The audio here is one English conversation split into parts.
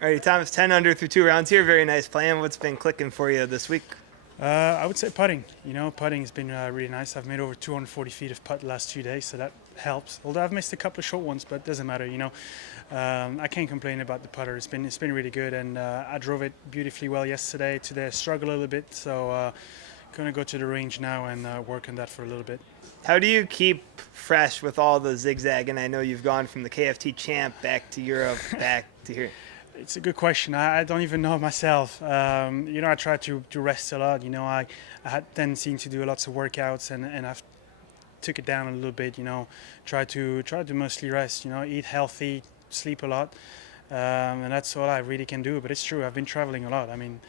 Alrighty, Thomas, 10 under through 2 rounds here. Very nice playing. What's been clicking for you this week? I would say putting. Putting has been really nice. I've made over 240 feet of putt the last 2 days, so that helps. Although I've missed a couple of short ones, but it doesn't matter. I can't complain about the putter. It's been really good, and I drove it beautifully well yesterday. Today I struggled a little bit, so gonna go to the range now and work on that for a little bit. How do you keep fresh with all the zigzagging? I know you've gone from the KFT champ back to Europe, back to here. It's a good question. I don't even know myself. I try to rest a lot. I had tendency to do lots of workouts, and I've took it down a little bit. Try to mostly rest. Eat healthy, sleep a lot, and that's all I really can do. But it's true. I've been traveling a lot. I mean,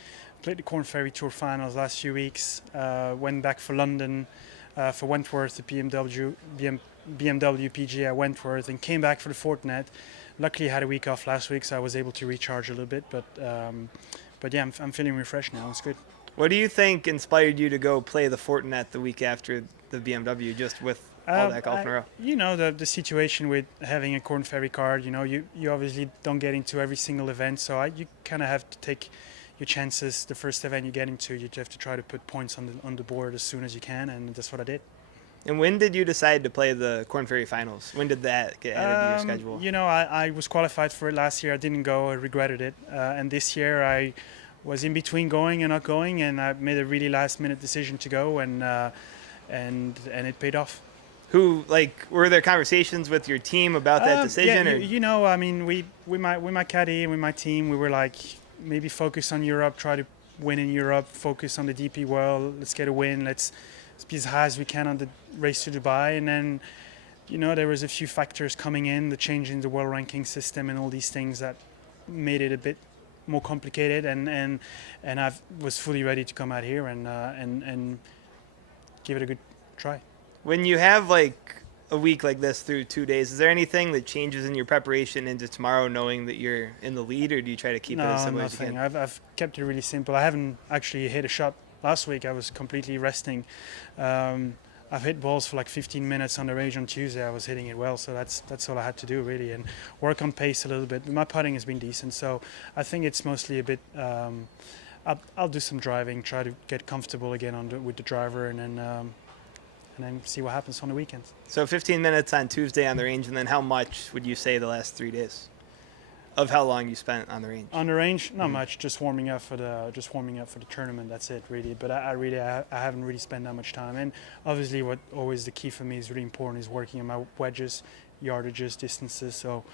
played the Cornfield Tour Finals last few weeks. Went back for London, for Wentworth, the BMW PGA Wentworth, and came back for the Fortnite. Luckily, I had a week off last week, so I was able to recharge a little bit. But yeah, I'm feeling refreshed now. It's good. What do you think inspired you to go play the Fortnite the week after the BMW, just with all that golf in a row? The situation with having a Corn Ferry card. You obviously don't get into every single event, so you kind of have to take your chances. The first event you get into, you have to try to put points on the board as soon as you can, and that's what I did. And when did you decide to play the Cornfield Finals? When did that get added to your schedule? I was qualified for it last year. I didn't go. I regretted it. And this year I was in between going and not going, and I made a really last-minute decision to go, and it paid off. Were there conversations with your team about that decision? Yeah, I mean, we with my caddy and with my team, we were like, maybe focus on Europe, try to win in Europe, focus on the DP World. Let's get a win. Let's be as high as we can on the race to Dubai. And then, there was a few factors coming in, the change in the world ranking system and all these things that made it a bit more complicated. And I was fully ready to come out here and give it a good try. When you have a week like this through 2 days, is there anything that changes in your preparation into tomorrow, knowing that you're in the lead, or do you try to keep it as simple as you can? I've kept it really simple. I haven't actually hit a shot. Last week I was completely resting. I've hit balls for like 15 minutes on the range on Tuesday. I was hitting it well, so that's all I had to do really, and work on pace a little bit. My putting has been decent, so I think it's mostly a bit. I'll do some driving, try to get comfortable again with the driver, and then see what happens on the weekends. So 15 minutes on Tuesday on the range, and then how much would you say the last 3 days of how long you spent on the range? On the range, not much. Just warming up for the tournament. That's it, really. But I haven't really spent that much time. And obviously, what always the key for me is really important is working on my wedges, yardages, distances. So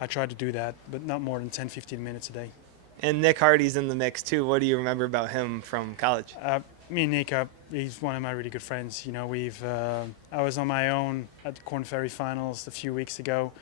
I try to do that, but not more than 10-15 minutes a day. And Nick Hardy's in the mix too. What do you remember about him from college? Me and Nick, he's one of my really good friends. I was on my own at the Corn Ferry Finals a few weeks ago.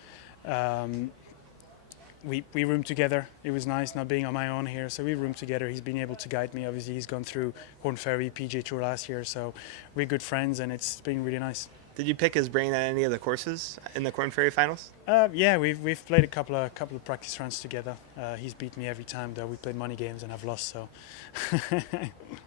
We roomed together. It was nice not being on my own here, so we roomed together. He's been able to guide me. Obviously, he's gone through Corn Ferry PGA Tour last year, so we're good friends, and it's been really nice. Did you pick his brain on any of the courses in the Corn Ferry Finals? Yeah, we've played a couple of practice runs together. He's beat me every time, though. We played money games and I've lost, so.